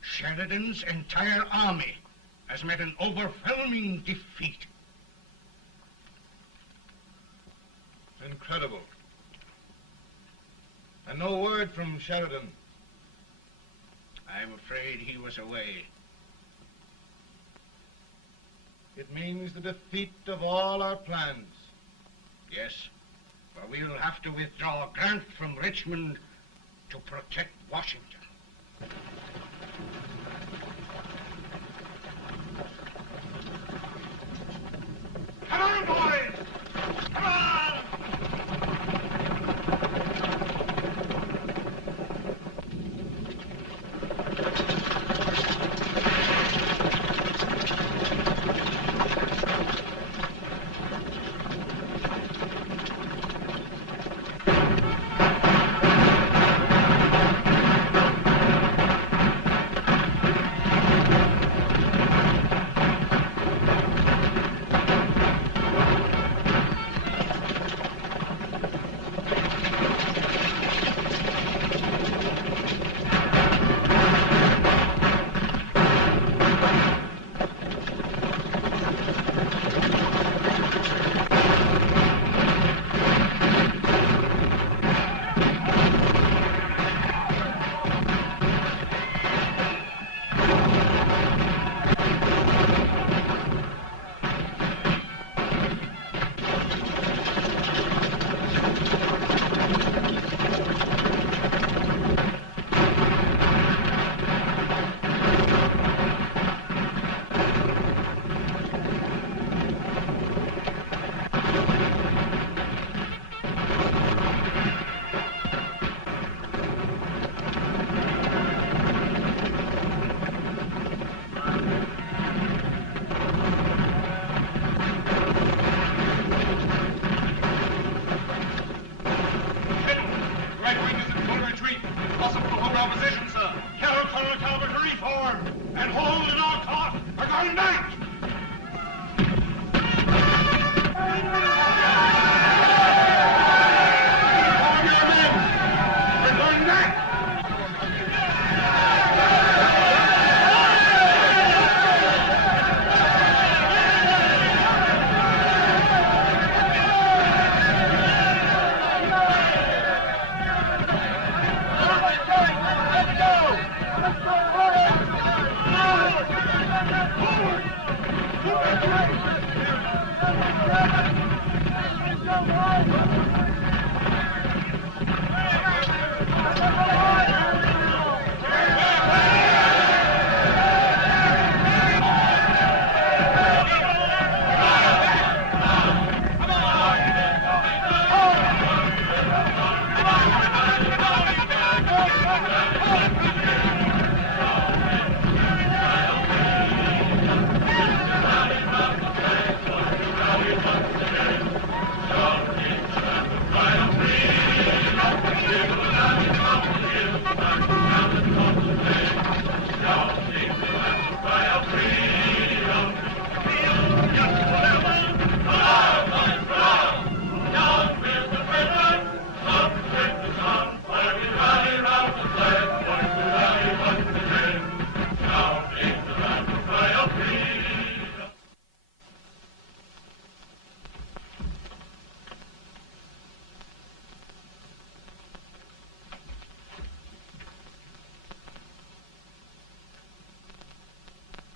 Sheridan's entire army has met an overwhelming defeat. Incredible. And no word from Sheridan. I'm afraid he was away. It means the defeat of all our plans. Yes, for we'll have to withdraw Grant from Richmond to protect Washington. Come on, boys! Come on!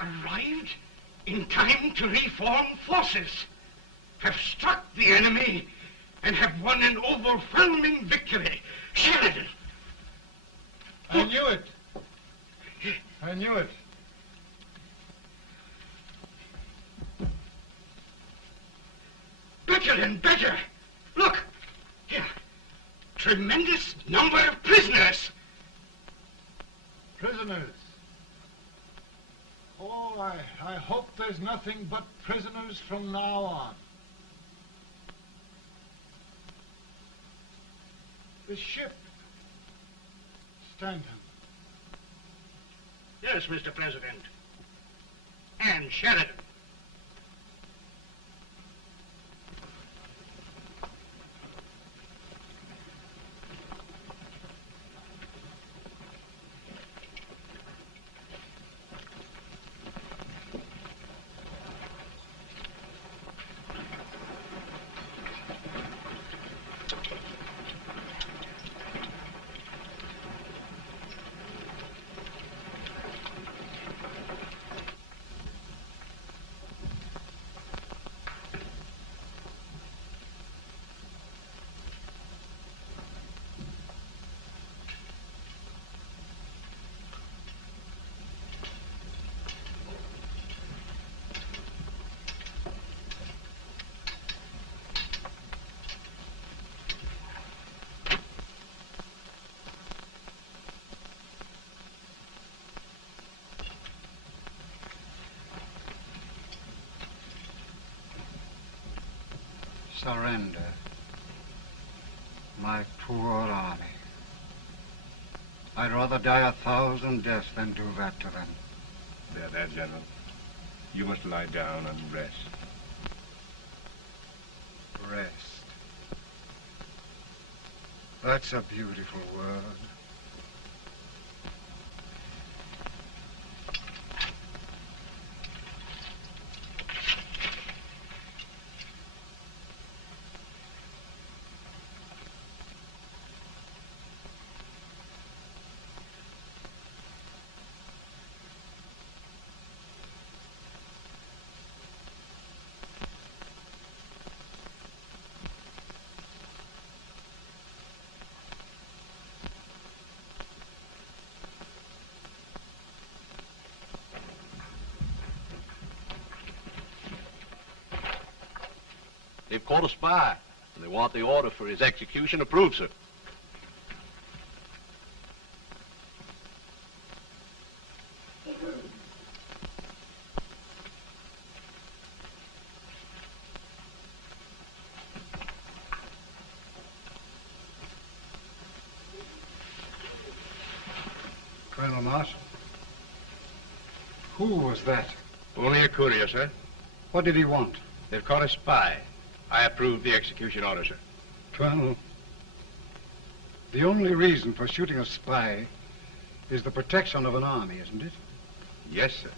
Arrived in time to reform forces, have struck the enemy, and have won an overwhelming victory. Sheridan! I knew it. I knew it. Better and better. Look, here. Tremendous number of prisoners. Prisoners. Oh, I hope there's nothing but prisoners from now on. The ship. Stanton. Yes, Mr. President. And Sheridan. Surrender. My poor army. I'd rather die 1,000 deaths than do that to them. There, General. You must lie down and rest. Rest. That's a beautiful word. They've caught a spy, and they want the order for his execution approved, sir. Colonel Marshall, who was that? Only a courier, sir. What did he want? They've caught a spy. I approve the execution order, sir. Colonel, the only reason for shooting a spy is the protection of an army, isn't it? Yes, sir.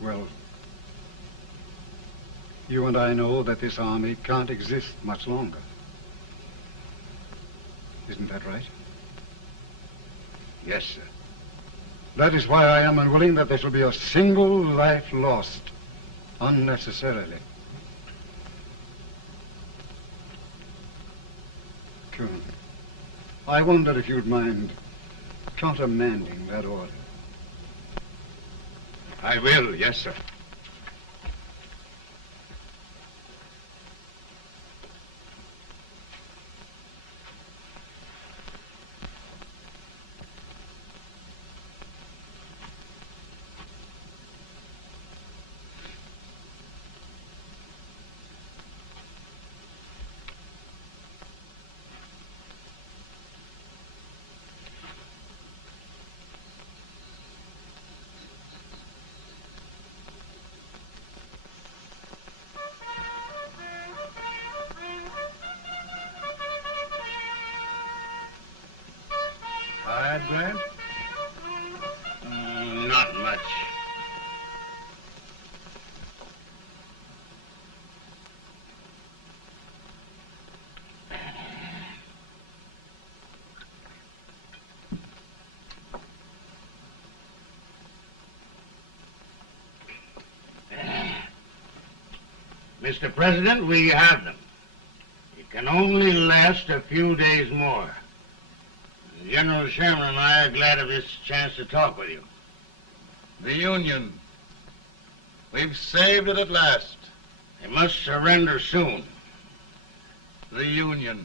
Well, you and I know that this army can't exist much longer. Isn't that right? Yes, sir. That is why I am unwilling that there shall be a single life lost Unnecessarily. Colonel, I wonder if you'd mind countermanding that order. I will, yes, sir. Tired, Grant? Not much. Mr. President, we have them. It can only last a few days more. General Sherman and I are glad of this chance to talk with you. The Union. We've saved it at last. They must surrender soon. The Union.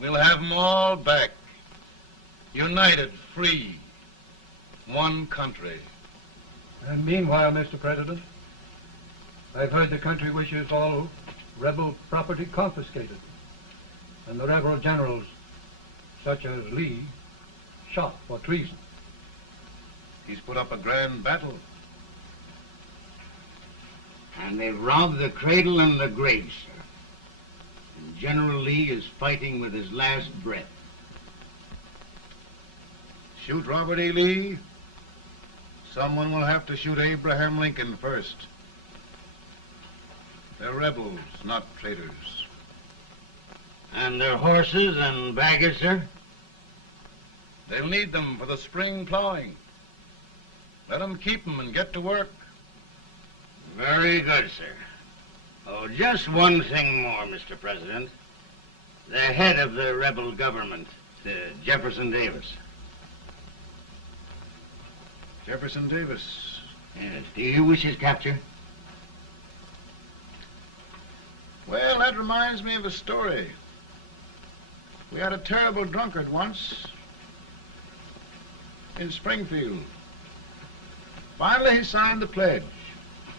We'll have them all back. United, free. One country. And meanwhile, Mr. President, I've heard the country wishes all rebel property confiscated, and the rebel generals, such as Lee, shot for treason. He's put up a grand battle. And they robbed the cradle and the grave, sir. And General Lee is fighting with his last breath. Shoot Robert E. Lee? Someone will have to shoot Abraham Lincoln first. They're rebels, not traitors. And their horses and baggage, sir? They'll need them for the spring plowing. Let them keep them and get to work. Very good, sir. Oh, just one thing more, Mr. President. The head of the rebel government, Jefferson Davis. Jefferson Davis? Yes. Do you wish his capture? Well, that reminds me of a story. We had a terrible drunkard once in Springfield. Finally, he signed the pledge.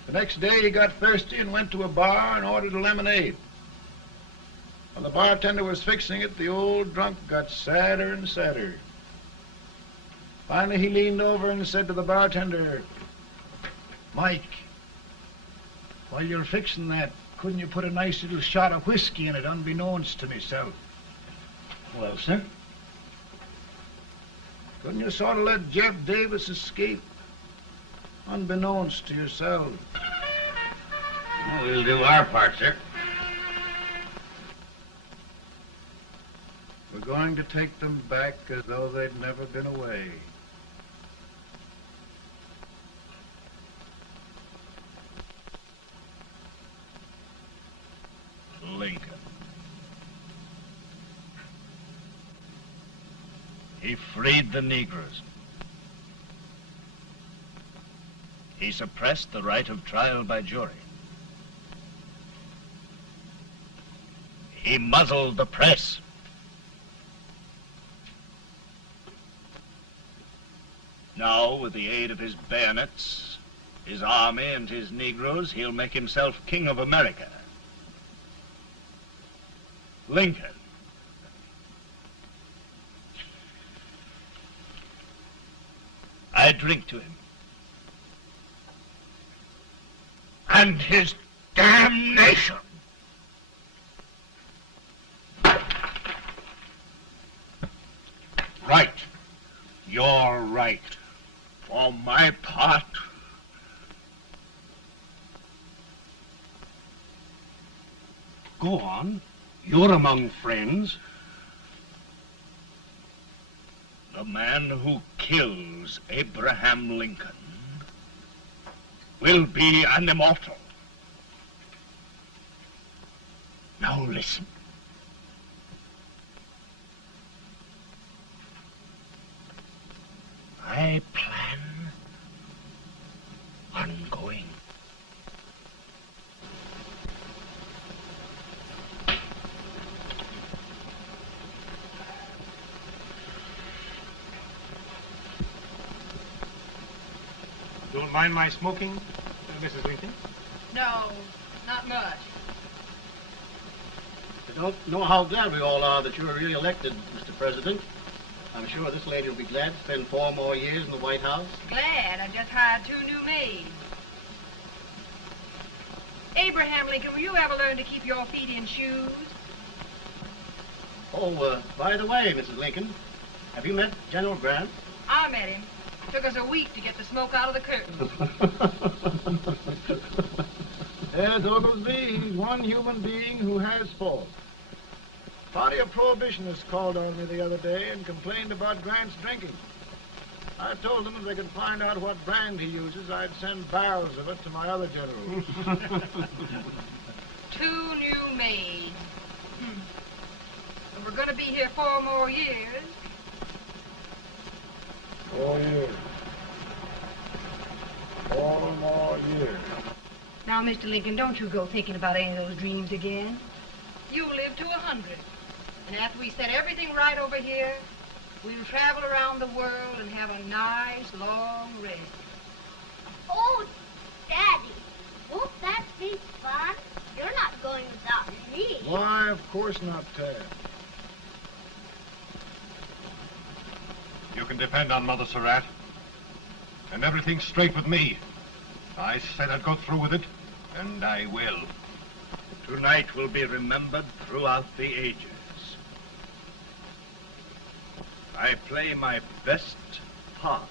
The next day, he got thirsty and went to a bar and ordered a lemonade. While the bartender was fixing it, the old drunk got sadder and sadder. Finally, he leaned over and said to the bartender, "Mike, while you're fixing that, couldn't you put a nice little shot of whiskey in it, unbeknownst to myself?" Well, sir? Couldn't you sort of let Jeff Davis escape, unbeknownst to yourself? Well, we'll do our part, sir. We're going to take them back as though they'd never been away. Lincoln. He freed the Negroes. He suppressed the right of trial by jury. He muzzled the press. Now, with the aid of his bayonets, his army, and his Negroes, he'll make himself king of America. Lincoln. I drink to him. And his damnation. Right. You're right. For my part, Go on. You're among friends. the man who kills Abraham Lincoln will be an immortal. Now listen. I plan on going. Don't mind my smoking, Mrs. Lincoln? No, not much. I don't know how glad we all are that you're re-elected, Mr. President. I'm sure this lady will be glad to spend 4 more years in the White House. Glad. I just hired 2 new maids. Abraham Lincoln, will you ever learn to keep your feet in shoes? Oh, by the way, Mrs. Lincoln, have you met General Grant? I met him. Took us a week to get the smoke out of the curtains. Yes, Oglesby, he's one human being who has faults. Party of Prohibitionists called on me the other day and complained about Grant's drinking. I told them if they could find out what brand he uses, I'd send barrels of it to my other generals. 2 new maids. And we're going to be here 4 more years. 4 years. 4 more years. Now, Mr. Lincoln, don't you go thinking about any of those dreams again. You'll live to 100. And after we set everything right over here, we'll travel around the world and have a nice, long rest. Oh, Daddy, won't that be fun? You're not going without me. Why, of course not, Tad. You can depend on Mother Surratt. And everything's straight with me. I said I'd go through with it, and I will. Tonight will be remembered throughout the ages. I play my best part.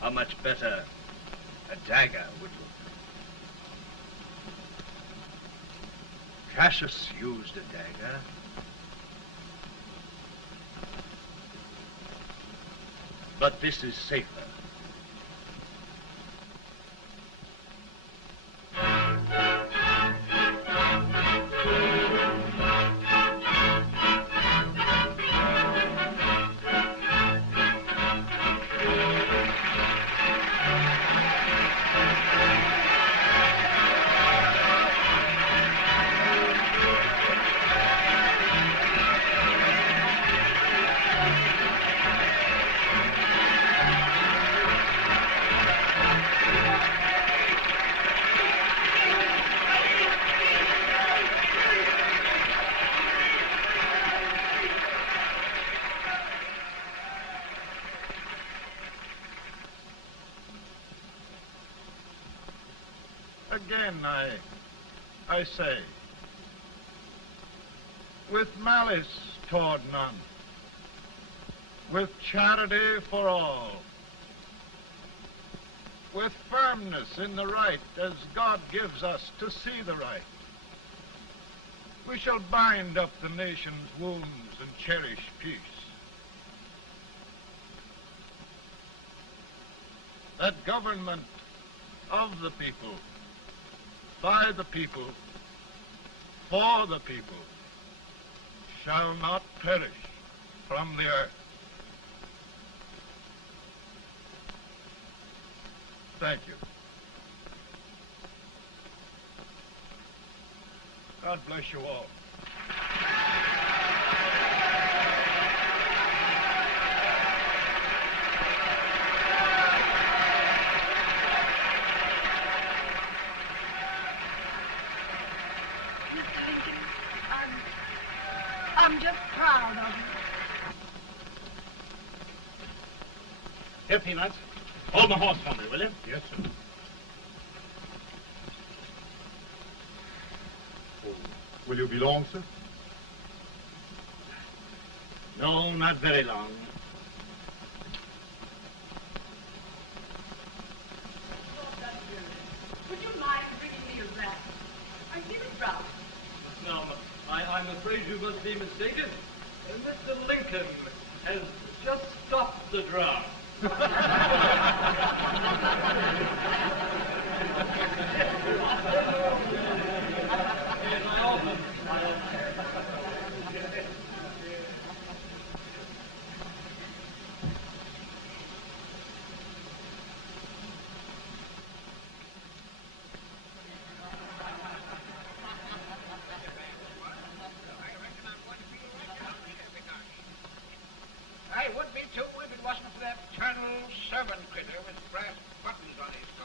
How much better a dagger would look. Cassius used a dagger. But this is safer. Again, I say, with malice toward none, with charity for all, with firmness in the right as God gives us to see the right, we shall bind up the nation's wounds and cherish peace. That government of the people, by the people, for the people, shall not perish from the earth. Thank you. God bless you all. I'm just proud of you. Here, Peanuts. Hold my horse for me, will you? Yes, sir. Oh, will you be long, sir? No, not very long. Would you mind bringing me a wrap? I feel it rough. No, I'm afraid you must be mistaken. Mr. Lincoln has just stopped drown. I would be too if it wasn't for that eternal servant critter with brass buttons on his